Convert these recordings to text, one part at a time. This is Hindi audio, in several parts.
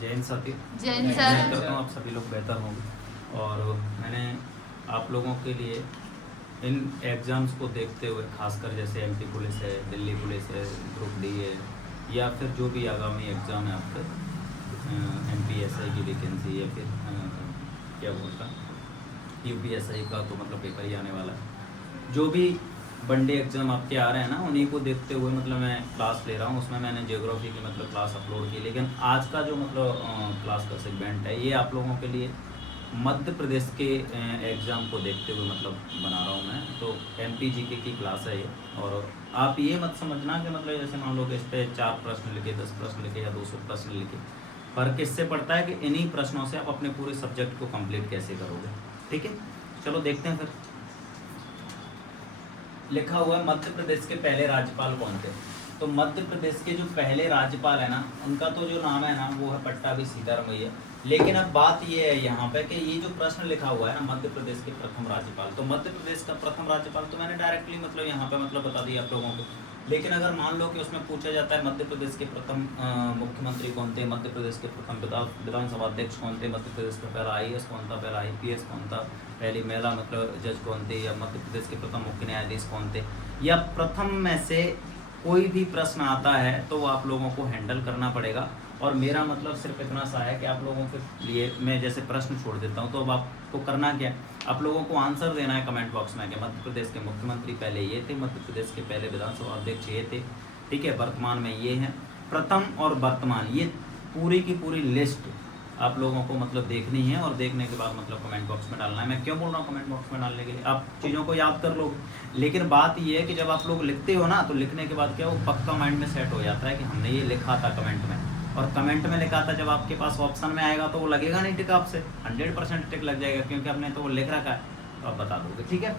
जैन साथी जैन मैं सर। करता हूँ आप सभी लोग बेहतर होंगे। और मैंने आप लोगों के लिए इन एग्ज़ाम्स को देखते हुए, खासकर जैसे एमपी पुलिस है, दिल्ली पुलिस है, ग्रुप डी है, या फिर जो भी आगामी एग्ज़ाम है आपके, एमपीएसआई की वैकेंसी, या फिर क्या बोलता यूपीएसआई का तो मतलब पेपर ही आने वाला है। जो भी वनडे एग्ज़ाम आपके आ रहे हैं ना, उन्हीं को देखते हुए मतलब मैं क्लास ले रहा हूँ। उसमें मैंने ज्योग्राफी की मतलब क्लास अपलोड की, लेकिन आज का जो मतलब क्लास का सेगमेंट है, ये आप लोगों के लिए मध्य प्रदेश के एग्ज़ाम को देखते हुए मतलब बना रहा हूँ मैं। तो एमपी जीके की क्लास है ये। और आप ये मत समझना कि मतलब जैसे मान लो कि इस पर 4 प्रश्न लिखे, 10 प्रश्न लिखे या 200 प्रश्न लिखे। फर्क इससे पड़ता है कि इन्हीं प्रश्नों से आप अपने पूरे सब्जेक्ट को कंप्लीट कैसे करोगे। ठीक है, चलो देखते हैं फिर। लिखा हुआ है मध्य प्रदेश के पहले राज्यपाल कौन थे। तो मध्य प्रदेश के जो पहले राज्यपाल है ना, उनका तो जो नाम है ना वो है पट्टाभी सीतारमैया। लेकिन अब बात ये है यहाँ पे कि ये जो प्रश्न लिखा हुआ है ना, मध्य प्रदेश के प्रथम राज्यपाल, तो मध्य प्रदेश का प्रथम राज्यपाल तो मैंने डायरेक्टली मतलब यहाँ पे मतलब बता दिया आप लोगों को। लेकिन अगर मान लो कि उसमें पूछा जाता है मध्य प्रदेश के प्रथम मुख्यमंत्री कौन थे, मध्य प्रदेश के प्रथम विधानसभा अध्यक्ष कौन थे, मध्य प्रदेश का पहला आईएएस कौन था, पहला आईपीएस कौन था, पहली महिला मतलब जज कौन थे, या मध्य प्रदेश के प्रथम मुख्य न्यायाधीश कौन थे, या प्रथम में से कोई भी प्रश्न आता है तो वो आप लोगों को हैंडल करना पड़ेगा। और मेरा मतलब सिर्फ इतना सा है कि आप लोगों के लिए मैं जैसे प्रश्न छोड़ देता हूँ, तो अब आपको करना क्या है, आप लोगों को आंसर देना है कमेंट बॉक्स में कि मध्य प्रदेश के मुख्यमंत्री पहले ये थे, मध्य प्रदेश के पहले विधानसभा अध्यक्ष ये थे, ठीक है, वर्तमान में ये हैं। प्रथम और वर्तमान ये पूरी की पूरी लिस्ट आप लोगों को मतलब देखनी है, और देखने के बाद मतलब कमेंट बॉक्स में डालना है। मैं क्यों बोल रहा हूँ कमेंट बॉक्स में डालने के लिए, आप चीज़ों को याद कर लोगे। लेकिन बात ये है कि जब आप लोग लिखते हो ना, तो लिखने के बाद क्या वो पक्का माइंड में सेट हो जाता है कि हमने ये लिखा था कमेंट में। और कमेंट में लिखा था, जब आपके पास ऑप्शन में आएगा तो वो लगेगा नहीं टिक आपसे, 100% टिक लग जाएगा, क्योंकि आपने तो वो लिख रखा है, तो आप बता दोगे। ठीक है,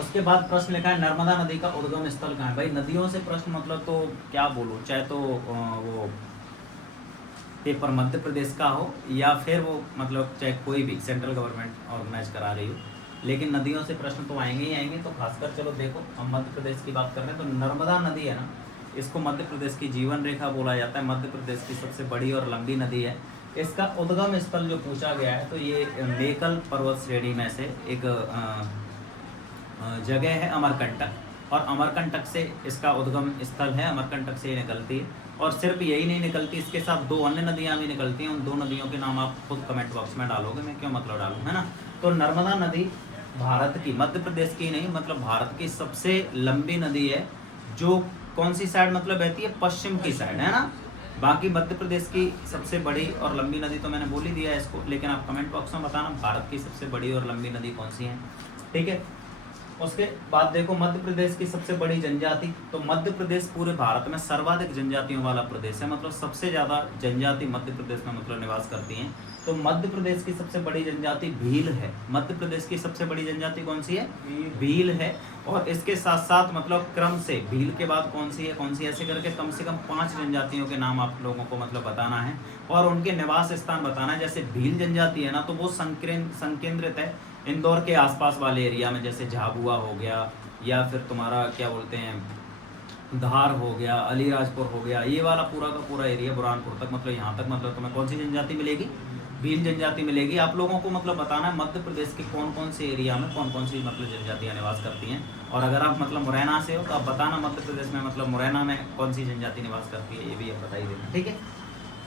उसके बाद प्रश्न लिखा है नर्मदा नदी का उद्गम स्थल कहाँ है। भाई नदियों से प्रश्न मतलब तो क्या बोलूँ, चाहे तो वो पेपर मध्य प्रदेश का हो, या फिर वो मतलब चाहे कोई भी सेंट्रल गवर्नमेंट ऑर्गेनाइज करा रही हो, लेकिन नदियों से प्रश्न तो आएंगे ही आएंगे। तो खासकर चलो देखो, हम मध्य प्रदेश की बात कर रहे हैं, तो नर्मदा नदी है ना, इसको मध्य प्रदेश की जीवन रेखा बोला जाता है, मध्य प्रदेश की सबसे बड़ी और लंबी नदी है। इसका उद्गम स्थल जो पूछा गया है, तो ये मेकल पर्वत श्रेणी में से एक जगह है अमरकंटक, और अमरकंटक से इसका उद्गम स्थल है, अमरकंटक से ये निकलती है। और सिर्फ यही नहीं निकलती, इसके साथ 2 अन्य नदियाँ भी निकलती हैं। उन 2 नदियों के नाम आप खुद कमेंट बॉक्स में डालोगे, मैं क्यों मतलब डालूँ, है ना। तो नर्मदा नदी भारत की, मध्य प्रदेश की नहीं, मतलब भारत की सबसे लंबी नदी है, जो कौन सी साइड मतलब बहती है, पश्चिम की साइड, है ना। बाकी मध्य प्रदेश की सबसे बड़ी और लंबी नदी तो मैंने बोल ही दिया है इसको, लेकिन आप कमेंट बॉक्स में बताना भारत की सबसे बड़ी और लंबी नदी कौन सी है। ठीक है, उसके बाद देखो मध्य प्रदेश की सबसे बड़ी जनजाति, तो मध्य प्रदेश पूरे भारत में सर्वाधिक जनजातियों वाला प्रदेश है, मतलब सबसे ज़्यादा जनजाति मध्य प्रदेश में मतलब निवास करती हैं। तो मध्य प्रदेश की सबसे बड़ी जनजाति भील है। मध्य प्रदेश की सबसे बड़ी जनजाति कौन सी है, भील है। और इसके साथ साथ मतलब क्रम से भील के बाद कौन सी है, कौन सी, ऐसे करके कम से कम 5 जनजातियों के नाम आप लोगों को मतलब बताना है, और उनके निवास स्थान बताना है। जैसे भील जनजाति है ना, तो वो संकेंद्रित है इंदौर के आसपास वाले एरिया में, जैसे झाबुआ हो गया, या फिर तुम्हारा क्या बोलते हैं धार हो गया, अलीराजपुर हो गया, ये वाला पूरा का पूरा एरिया बुरहानपुर तक, मतलब यहाँ तक मतलब तुम्हें कौन सी जनजाति मिलेगी, भील जनजाति मिलेगी। आप लोगों को मतलब बताना है मध्य प्रदेश के कौन कौन से एरिया में कौन कौन सी मतलब जनजातियाँ निवास करती हैं। और अगर आप मतलब मुरैना से हो तो आप बताना मध्य प्रदेश में मतलब मुरैना में कौन सी जनजाति निवास करती है, ये भी आप बता ही देना। ठीक है,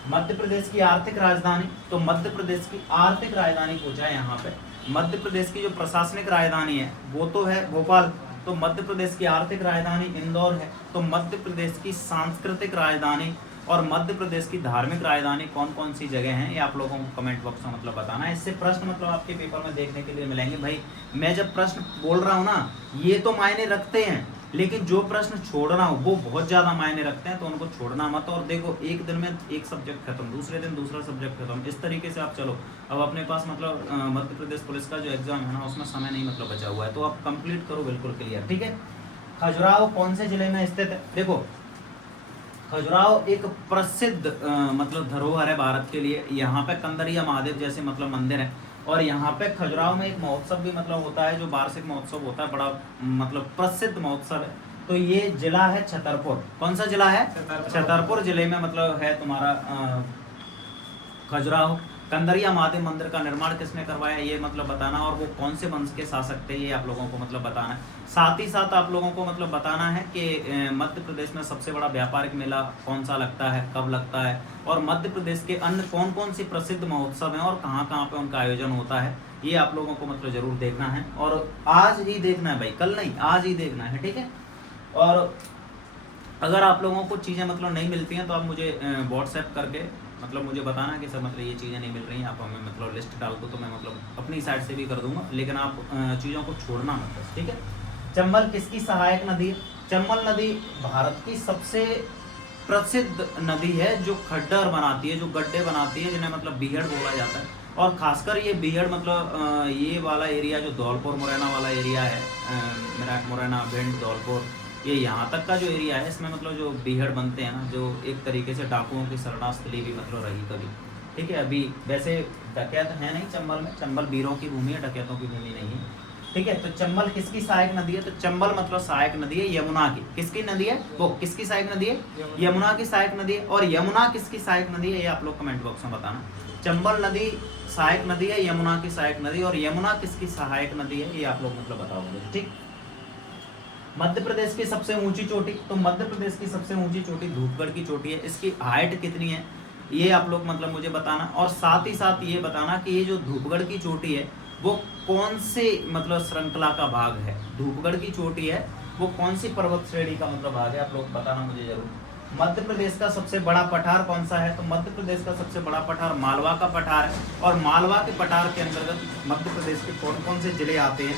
मध्य प्रदेश की आर्थिक राजधानी, तो मध्य प्रदेश की आर्थिक राजधानी पूछा है यहाँ पे। मध्य प्रदेश की जो प्रशासनिक राजधानी है वो तो है भोपाल, तो मध्य प्रदेश की आर्थिक राजधानी इंदौर है। तो मध्य प्रदेश की सांस्कृतिक राजधानी और मध्य प्रदेश की धार्मिक राजधानी कौन कौन सी जगह हैं, ये आप लोगों को कमेंट बॉक्स में मतलब बताना है। इससे प्रश्न मतलब आपके पेपर में देखने के लिए मिलेंगे। भाई मैं जब प्रश्न बोल रहा हूँ ना, ये तो मायने रखते हैं, लेकिन जो प्रश्न छोड़ना हो वो बहुत ज़्यादा मायने रखते हैं, तो उनको छोड़ना मत। और देखो एक दिन में एक सब्जेक्ट खत्म, दूसरे दिन दूसरा सब्जेक्ट खत्म, इस तरीके से आप चलो। अब अपने पास मतलब मध्य प्रदेश पुलिस का जो एग्जाम है ना, उसमें समय नहीं मतलब बचा हुआ है, तो आप कंप्लीट करो बिल्कुल क्लियर। ठीक है, खजुराहो कौन से जिले में स्थित है। देखो खजुराहो एक प्रसिद्ध मतलब धरोहर है भारत के लिए। यहाँ पे कंदरिया महादेव जैसे मतलब मंदिर है, और यहाँ पे खजुराहो में एक महोत्सव भी मतलब होता है, जो वार्षिक महोत्सव होता है, बड़ा मतलब प्रसिद्ध महोत्सव है। तो ये जिला है छतरपुर। कौन सा जिला है, छतरपुर जिले में मतलब है तुम्हारा खजुराहो। कंदरिया महादेव मंदिर का निर्माण किसने करवाया, ये मतलब बताना, और वो कौन से वंश के शासक थे, ये आप लोगों को मतलब बताना है। साथ ही साथ आप लोगों को मतलब बताना है कि मध्य प्रदेश में सबसे बड़ा व्यापारिक मेला कौन सा लगता है, कब लगता है, और मध्य प्रदेश के अन्य कौन कौन सी प्रसिद्ध महोत्सव हैं और कहाँ कहाँ पे उनका आयोजन होता है, ये आप लोगों को मतलब जरूर देखना है। और आज ही देखना है भाई, कल नहीं, आज ही देखना है, ठीक है। और अगर आप लोगों को चीज़ें मतलब नहीं मिलती हैं तो आप मुझे व्हाट्सएप करके मतलब मुझे बताना कि सर मतलब ये चीज़ें नहीं मिल रही हैं, आप हमें मतलब लिस्ट डाल दो तो मैं मतलब अपनी साइड से भी कर दूंगा, लेकिन आप चीज़ों को छोड़ना मत बस, ठीक है। चंबल किसकी सहायक नदी है? चंबल नदी भारत की सबसे प्रसिद्ध नदी है जो खड्डर बनाती है, जो गड्ढे बनाती है, जिन्हें मतलब बीहड़ बोला जाता है। और खासकर ये बीहड़ मतलब ये वाला एरिया जो धौलपुर मुरैना वाला एरिया है, मेरठ मुरैना भिंड धौलपुर, ये यहाँ तक का जो एरिया है, इसमें मतलब जो बीहड़ बनते हैं ना, जो एक तरीके से डाकुओं की शरणास्थली भी मतलब रही कभी, ठीक है। अभी वैसे डकैत है नहीं चंबल में, चंबल वीरों की भूमि है, डकैतों की भूमि नहीं है, ठीक है। तो चंबल किसकी सहायक नदी है? तो चंबल मतलब सहायक नदी है यमुना की। किसकी नदी है वो? किसकी सहायक नदी है? यमुना की सहायक नदी है। और यमुना किसकी सहायक नदी है, ये आप लोग कमेंट बॉक्स में बताना। चंबल नदी सहायक नदी है, यमुना की सहायक नदी, और यमुना किसकी सहायक नदी है, ये आप लोग मतलब बताओगे, ठीक। मध्य प्रदेश की सबसे ऊंची चोटी, तो मध्य प्रदेश की सबसे ऊंची चोटी धूपगढ़ की चोटी है। इसकी हाइट कितनी है, ये आप लोग मतलब मुझे बताना। और साथ ही साथ ये बताना कि ये जो धूपगढ़ की चोटी है वो कौन से मतलब श्रृंखला का भाग है। धूपगढ़ की चोटी है वो कौन सी पर्वत श्रेणी का मतलब भाग है, आप लोग बताना मुझे जरूर। मध्य प्रदेश का सबसे बड़ा पठार कौन सा है? तो मध्य प्रदेश का सबसे बड़ा पठार मालवा का पठार है। और मालवा के पठार के अंतर्गत मध्य प्रदेश के कौन कौन से जिले आते हैं,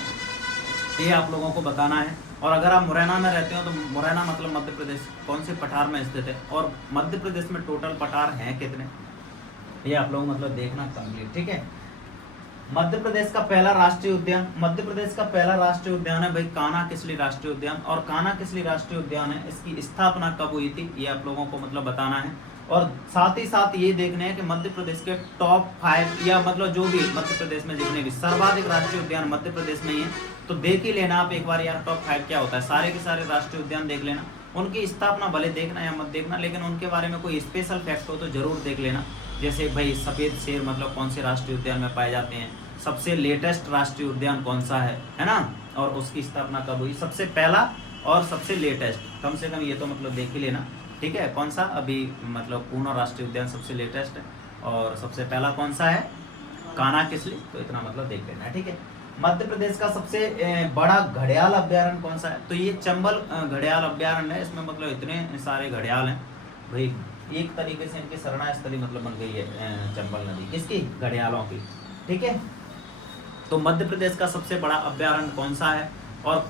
ये आप लोगों को बताना है। और अगर आप मुरैना में रहते हो तो मुरैना मतलब मध्य प्रदेश कौन से पठार में स्थित है, और मध्य प्रदेश में टोटल पठार हैं कितने, ये आप लोग मतलब देखना कंप्लीट, ठीक है। मध्य प्रदेश का पहला राष्ट्रीय उद्यान, मध्य प्रदेश का पहला राष्ट्रीय उद्यान है भाई कान्हा किसली राष्ट्रीय उद्यान। और कान्हा किसली राष्ट्रीय उद्यान है, इसकी स्थापना कब हुई थी, ये आप लोगों को मतलब बताना है। और साथ ही साथ ये देखना है कि मध्य प्रदेश के टॉप 5 या मतलब जो भी मध्य प्रदेश में जितने भी सर्वाधिक राष्ट्रीय उद्यान मध्य प्रदेश में ही है, तो देख ही लेना आप एक बार यार टॉप 5 क्या होता है, सारे के सारे राष्ट्रीय उद्यान देख लेना। उनकी स्थापना भले देखना या मत देखना, लेकिन उनके बारे में कोई स्पेशल फैक्ट हो तो जरूर देख लेना। जैसे भाई सफ़ेद शेर मतलब कौन से राष्ट्रीय उद्यान में पाए जाते हैं, सबसे लेटेस्ट राष्ट्रीय उद्यान कौन सा है ना, और उसकी स्थापना कब हुई, सबसे पहला और सबसे लेटेस्ट, कम से कम ये तो मतलब देख ही लेना, ठीक है। कौन सा अभी मतलब पूर्ण राष्ट्रीय उद्यान सबसे लेटेस्ट है, और सबसे पहला कौन सा है, कान्हा किसली, तो इतना मतलब देख लेना है, ठीक है। मध्य प्रदेश का सबसे बड़ा घड़ियाल अभ्यारण्य कौन सा है, तो ये चंबल घड़ियाल अभ्यारण्य है। इसमें मतलब इतने सारे घड़ियाल हैं भाई, एक तरीके से इनकी शरणास्थली मतलब बन गई है चंबल नदी, किसकी, घड़ियालों की, ठीक है। तो मध्य प्रदेश का सबसे बड़ा अभ्यारण्य कौन सा है, और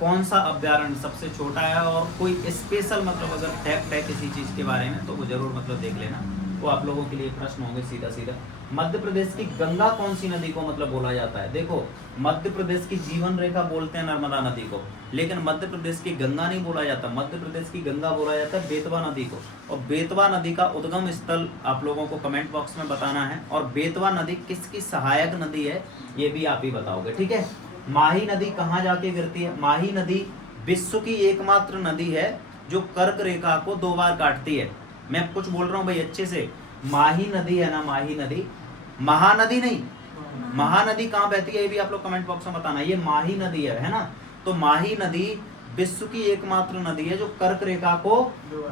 कौन सा अभ्यारण्य सबसे छोटा है, और कोई स्पेशल मतलब अगर फैक्ट है किसी चीज़ के बारे में तो वो जरूर मतलब देख लेना, वो आप लोगों के लिए प्रश्न होंगे सीधा सीधा। मध्य प्रदेश की गंगा कौन सी नदी को मतलब बोला जाता है, देखो मध्य प्रदेश की जीवन रेखा बोलते हैं नर्मदा नदी को, लेकिन मध्य प्रदेश की गंगा नहीं बोला जाता, मध्य प्रदेश की गंगा बोला जाता है बेतवा नदी को। और बेतवा नदी का उद्गम स्थल आप लोगों को कमेंट बॉक्स में बताना है, और बेतवा नदी किसकी सहायक नदी है ये भी आप ही बताओगे, ठीक है। माही नदी कहाँ जाके गिरती है, माही नदी विश्व की एकमात्र नदी है जो कर्क रेखा को 2 बार काटती है। मैं कुछ बोल रहा हूँ भाई अच्छे से, माही नदी है ना, माही नदी, महानदी नहीं, महानदी कहाँ बहती है ये भी आप लोग कमेंट बॉक्स में बताना। ये माही नदी है ना, तो माही नदी विश्व की एकमात्र नदी है जो कर्क रेखा को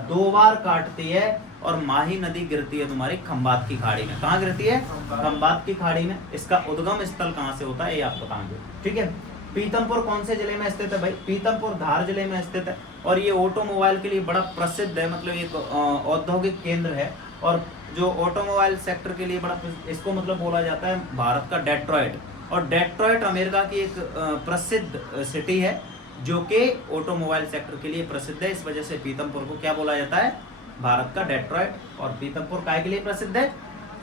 2 बार काटती है, और माही नदी गिरती है तुम्हारी खंबात की खाड़ी में। कहाँ गिरती है, खंबात की खाड़ी में। इसका उद्गम स्थल कहाँ से होता है ये आप बताएंगे, ठीक है। पीतमपुर कौन से जिले में स्थित है भाई, पीतमपुर धार जिले में स्थित है, और ये ऑटोमोबाइल के लिए बड़ा प्रसिद्ध है, मतलब एक औद्योगिक केंद्र है, और जो ऑटोमोबाइल सेक्टर के लिए बड़ा इसको मतलब बोला जाता है भारत का डेट्रॉइट। और डेट्रॉइट अमेरिका की एक प्रसिद्ध सिटी है जो कि ऑटोमोबाइल सेक्टर के लिए प्रसिद्ध है, इस वजह से पीतमपुर को क्या बोला जाता है, भारत का डेट्रॉइट। और पीतमपुर काय के लिए प्रसिद्ध है,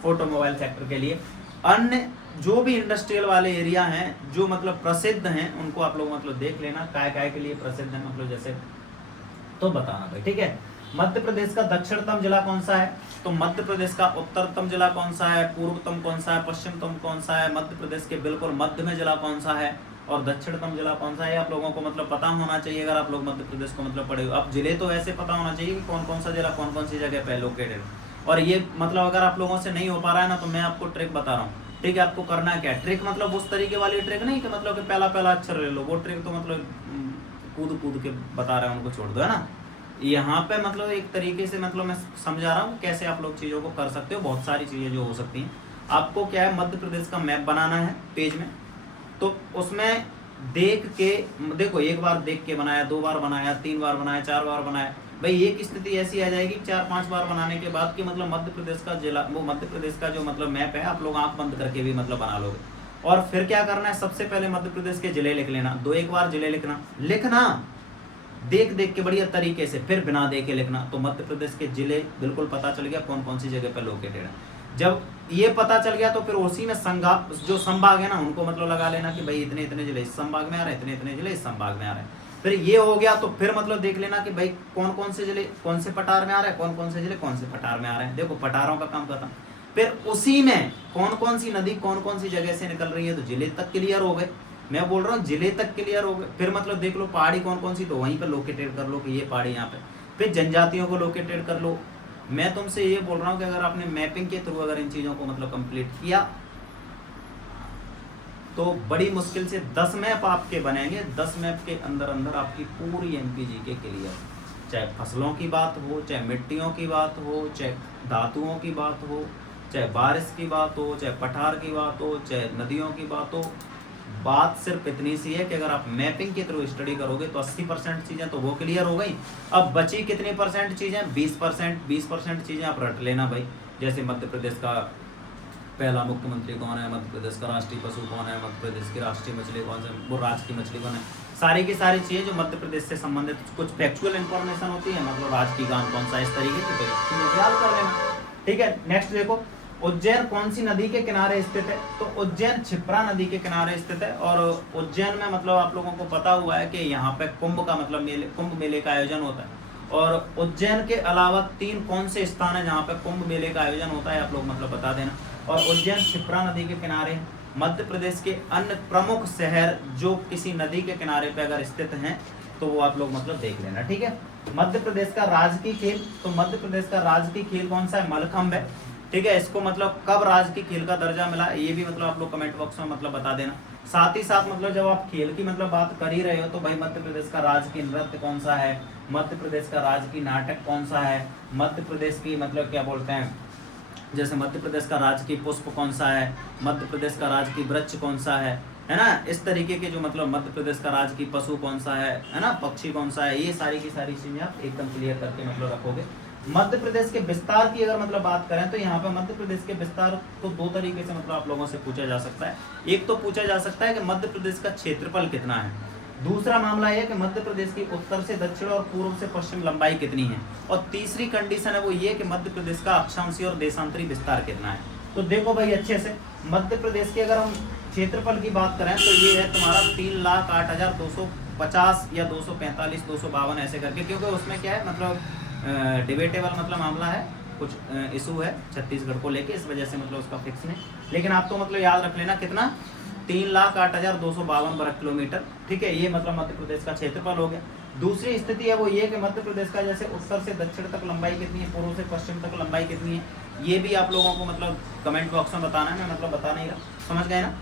ऑटोमोबाइल सेक्टर के लिए। अन्य जो भी इंडस्ट्रियल वाले एरिया हैं जो मतलब प्रसिद्ध हैं उनको आप लोग मतलब देख लेना, काय के लिए प्रसिद्ध है मतलब जैसे, तो बताना भाई, ठीक है। मध्य प्रदेश का दक्षिणतम जिला कौन सा है, तो मध्य प्रदेश का उत्तरतम जिला कौन सा है, पूर्वतम कौन सा है, पश्चिमतम कौन सा है, मध्य प्रदेश के बिल्कुल मध्य में जिला कौन सा है, और दक्षिणतम जिला कौन सा है, आप लोगों को मतलब पता होना चाहिए। अगर आप लोग मध्य प्रदेश को मतलब पढ़े हो, अब जिले तो ऐसे पता होना चाहिए कि कौन कौन सा जिला कौन कौन सी जगह पे लोकेटेड, और ये मतलब अगर आप लोगों से नहीं हो पा रहा है ना, तो मैं आपको ट्रिक बता रहा हूँ। ठीक है, आपको करना क्या है, ट्रिक मतलब उस तरीके वाली ट्रिक नहीं कि मतलब कि पहला पहला अक्षर ले लो, वो ट्रिक तो मतलब कूद कूद के बता रहे हैं, उनको छोड़ दो, है ना। यहाँ पे मतलब एक तरीके से मतलब मैं समझा रहा हूँ कैसे आप लोग चीज़ों को कर सकते हो। बहुत सारी चीज़ें जो हो सकती हैं, आपको क्या है, मध्य प्रदेश का मैप बनाना है पेज में। तो उसमें देख के देखो, एक बार देख के बनाया, 2 बार बनाया, 3 बार बनाया, 4 बार बनाया, भाई एक स्थिति ऐसी आ जाएगी 4-5 बार बनाने के बाद कि मतलब मध्य प्रदेश का जिला, वो मध्य प्रदेश का जो मतलब मैप है, आप लोग आंख बंद करके भी मतलब बना लोगे। और फिर क्या करना है, सबसे पहले मध्य प्रदेश के जिले लिख लेना, 2-1 बार जिले लिखना देख देख के बढ़िया तरीके से, फिर बिना देखे लिखना। तो मध्य प्रदेश के जिले बिल्कुल पता चल गया कौन कौन सी जगह पर लोकेटेड है। जब ये पता चल गया तो फिर उसी में जो संभाग है ना, उनको मतलब लगा लेना कि भाई इतने इतने जिले इस संभाग में आ रहे हैं, इतने इतने जिले इस संभाग में आ रहे हैं। फिर ये हो गया तो फिर मतलब देख लेना कि भाई कौन कौन से जिले कौन से पठार में आ रहे हैं, कौन कौन से जिले कौन से पठार में आ रहे हैं। देखो पठारों का काम खत्म। फिर उसी में कौन कौन सी नदी कौन कौन सी जगह से निकल रही है, तो जिले तक क्लियर हो गए। मैं बोल रहा हूँ जिले तक क्लियर हो गए। फिर मतलब देख लो पहाड़ी कौन कौन सी, तो वहीं पर लोकेटेड कर लो कि ये पहाड़ी यहाँ पे। फिर जनजातियों को लोकेटेड कर लो। मैं तुमसे ये बोल रहा हूँ कि अगर आपने मैपिंग के थ्रू अगर इन चीज़ों को मतलब कंप्लीट किया, तो बड़ी मुश्किल से 10 मैप आपके बनेंगे। 10 मैप के अंदर अंदर आपकी पूरी एमपीजी के क्लियर, चाहे फसलों की बात हो, चाहे मिट्टियों की बात हो, चाहे धातुओं की बात हो, चाहे बारिश की बात हो, चाहे पठार की बात हो, चाहे नदियों की बात हो। बात सिर्फ इतनी सी है कि अगर आप मैपिंग के थ्रू स्टडी करोगे तो 80% चीज़ें तो वो क्लियर हो गई। अब बची कितनी परसेंट चीज़ें, 20% चीज़ें आप रट लेना भाई। जैसे मध्य प्रदेश का पहला मुख्यमंत्री कौन है, मध्य प्रदेश का राष्ट्रीय पशु कौन है, मध्य प्रदेश की राष्ट्रीय मछली कौन है, वो राज्य की मछली कौन है। सारी की सारी चीज़ें जो मध्य प्रदेश से संबंधित कुछ फैक्चुअल इन्फॉर्मेशन होती है, मतलब राज्य की गान कौन सा, इस तरीके की चीज़ें याद कर लेना। ठीक है, नेक्स्ट देखो, उज्जैन कौन सी नदी के किनारे स्थित है, तो उज्जैन क्षिप्रा नदी के किनारे स्थित है। और उज्जैन में मतलब आप लोगों को पता हुआ है कि यहाँ पे कुंभ का मतलब कुंभ मेले का आयोजन होता है। और उज्जैन के अलावा 3 कौन से स्थान है जहाँ पे कुंभ मेले का आयोजन होता है, आप लोग मतलब बता देना। और उज्जैन क्षिप्रा नदी के किनारे। मध्य प्रदेश के अन्य प्रमुख शहर जो किसी नदी के किनारे पे अगर स्थित हैं, तो वो आप लोग मतलब देख लेना। ठीक है, मध्य प्रदेश का राजकीय खेल, तो मध्य प्रदेश का राजकीय खेल कौन सा है, मलखंभ है। ठीक है, इसको मतलब कब राजकीय खेल का दर्जा मिला, ये भी मतलब आप लोग कमेंट बॉक्स में मतलब बता देना। साथ ही साथ मतलब जब आप खेल की मतलब बात कर ही रहे हो, तो भाई मध्य प्रदेश का राजकीय नृत्य कौन सा है, मध्य प्रदेश का राजकीय नाटक कौन सा है, मध्य प्रदेश की मतलब क्या बोलते हैं, जैसे मध्य प्रदेश का राजकीय पुष्प कौन सा है, मध्य प्रदेश का राजकीय वृक्ष कौन सा है ना। इस तरीके के जो मतलब मध्य प्रदेश का राजकीय पशु कौन सा है ना, पक्षी कौन सा है, ये सारी की सारी चीजें आप एकदम क्लियर करके मतलब रखोगे। मध्य प्रदेश के विस्तार की अगर मतलब बात करें, तो यहाँ पे मध्य प्रदेश के विस्तार को 2 तरीके से मतलब आप लोगों से पूछा जा सकता है। एक तो पूछा जा सकता है कि मध्य प्रदेश का क्षेत्रफल कितना है। दूसरा मामला यह कि मध्य प्रदेश की उत्तर से दक्षिण और पूर्व से पश्चिम लंबाई कितनी है। और तीसरी कंडीशन है वो ये कि मध्य प्रदेश का अक्षांशीय और देशांतरी विस्तार कितना है। तो देखो भाई अच्छे से, मध्य प्रदेश की अगर हम क्षेत्रफल की बात करें, तो ये है तुम्हारा 3,08,250 या 245, 252 ऐसे करके, क्योंकि उसमें क्या है मतलब डिबेटेबल मतलब मामला है, कुछ इशू है छत्तीसगढ़ को लेके, इस वजह से मतलब उसका फिक्स नहीं। लेकिन आप तो मतलब याद रख लेना कितना, 3,08,252 वर्ग किलोमीटर। ठीक है, ये मतलब मध्य प्रदेश का क्षेत्रफल हो गया। दूसरी स्थिति है वो ये कि मध्य प्रदेश का जैसे उत्तर से दक्षिण तक लंबाई कितनी है, पूर्व से पश्चिम तक लंबाई कितनी है, ये भी आप लोगों को मतलब कमेंट बॉक्स में बताना है। मैं मतलब बता नहीं रहा, समझ गए ना,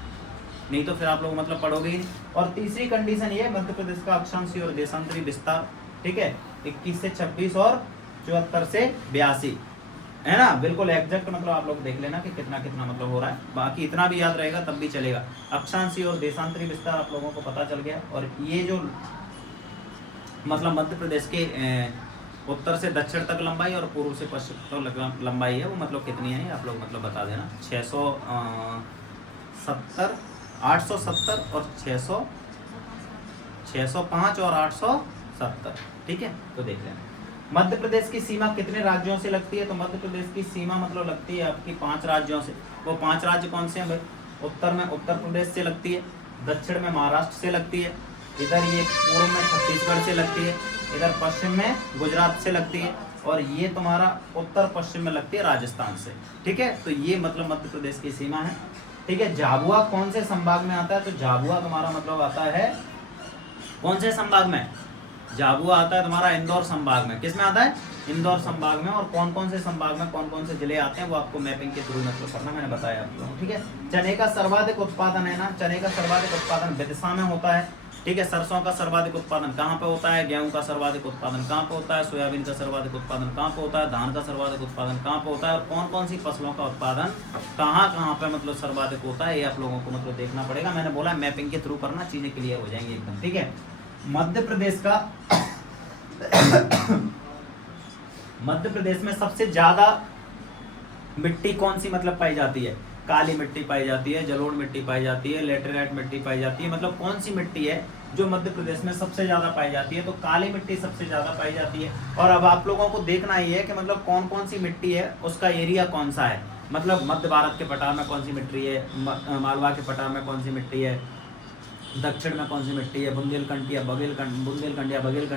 नहीं तो फिर आप लोग मतलब पढ़ोगे ही नहीं। और तीसरी कंडीशन ये मध्य प्रदेश का अक्षांशीय और देशांतरी विस्तार। ठीक है, 21 से 26 और 74 से 82, है ना, बिल्कुल एग्जैक्ट मतलब आप लोग देख लेना कि कितना कितना मतलब हो रहा है। बाकी इतना भी याद रहेगा तब भी चलेगा। अक्षांशीय और देशांतरी विस्तार आप लोगों को पता चल गया। और ये जो मतलब मध्य प्रदेश के उत्तर से दक्षिण तक लंबाई और पूर्व से पश्चिम तक लंबाई है, वो मतलब कितनी है आप लोग मतलब बता देना। 670, 870 और 600, 605 और 870। ठीक है, तो देख लेना। मध्य प्रदेश की सीमा कितने राज्यों से लगती है, तो मध्य प्रदेश की सीमा मतलब लगती है आपकी 5 राज्यों से। वो 5 राज्य कौन से हैं भाई, उत्तर में उत्तर प्रदेश से लगती है, दक्षिण में महाराष्ट्र से लगती है, इधर ये पूर्व में छत्तीसगढ़ से लगती है, इधर पश्चिम में गुजरात से लगती है, और ये तुम्हारा उत्तर पश्चिम में लगती है राजस्थान से। ठीक है, तो ये मतलब मध्य प्रदेश की सीमा है। ठीक है, झाबुआ कौन से संभाग में आता है, तो झाबुआ तुम्हारा मतलब आता है कौन से संभाग में, झाबुआ आता है तुम्हारा इंदौर संभाग में। किस में आता है, इंदौर संभाग में, और कौन कौन से संभाग में कौन कौन से जिले आते हैं वो आपको मैपिंग के थ्रू मतलब करना, मैंने बताया आप लोगों को, ठीक है। चने का सर्वाधिक उत्पादन है ना, चने का सर्वाधिक उत्पादन विदिशा में होता है, ठीक है। सरसों का सर्वाधिक उत्पादन कहाँ पे होता है, गेहूं का सर्वाधिक उत्पादन कहाँ पे होता है, सोयाबीन का सर्वाधिक उत्पादन कहाँ पे होता है, धान का सर्वाधिक उत्पादन कहाँ पे होता है, और कौन कौन सी फसलों का उत्पादन कहाँ कहाँ पे मतलब सर्वाधिक होता है, ये आप लोगों को मतलब देखना पड़ेगा। मैंने बोला मैपिंग के थ्रू करना, चीजें क्लियर हो जाएंगी एकदम, ठीक है। मध्य प्रदेश का मध्य प्रदेश में सबसे ज्यादा मिट्टी कौन सी मतलब पाई जाती है, काली मिट्टी पाई जाती है, जलोढ़ मिट्टी पाई जाती है, लेटेराइट मिट्टी पाई जाती है, मतलब कौन सी मिट्टी है जो मध्य प्रदेश में सबसे ज्यादा पाई जाती है, तो काली मिट्टी सबसे ज्यादा पाई जाती है। और अब आप लोगों को देखना ही है कि मतलब कौन कौन सी मिट्टी है, उसका एरिया कौन सा है, मतलब मध्य भारत के पठार में कौन सी मिट्टी है, मालवा के पठार में कौन सी मिट्टी है, दक्षिण में कौन सी मिट्टी है, बुंदेलखंड या बघेलखंड, बुंदेलखंड या बघेलखंड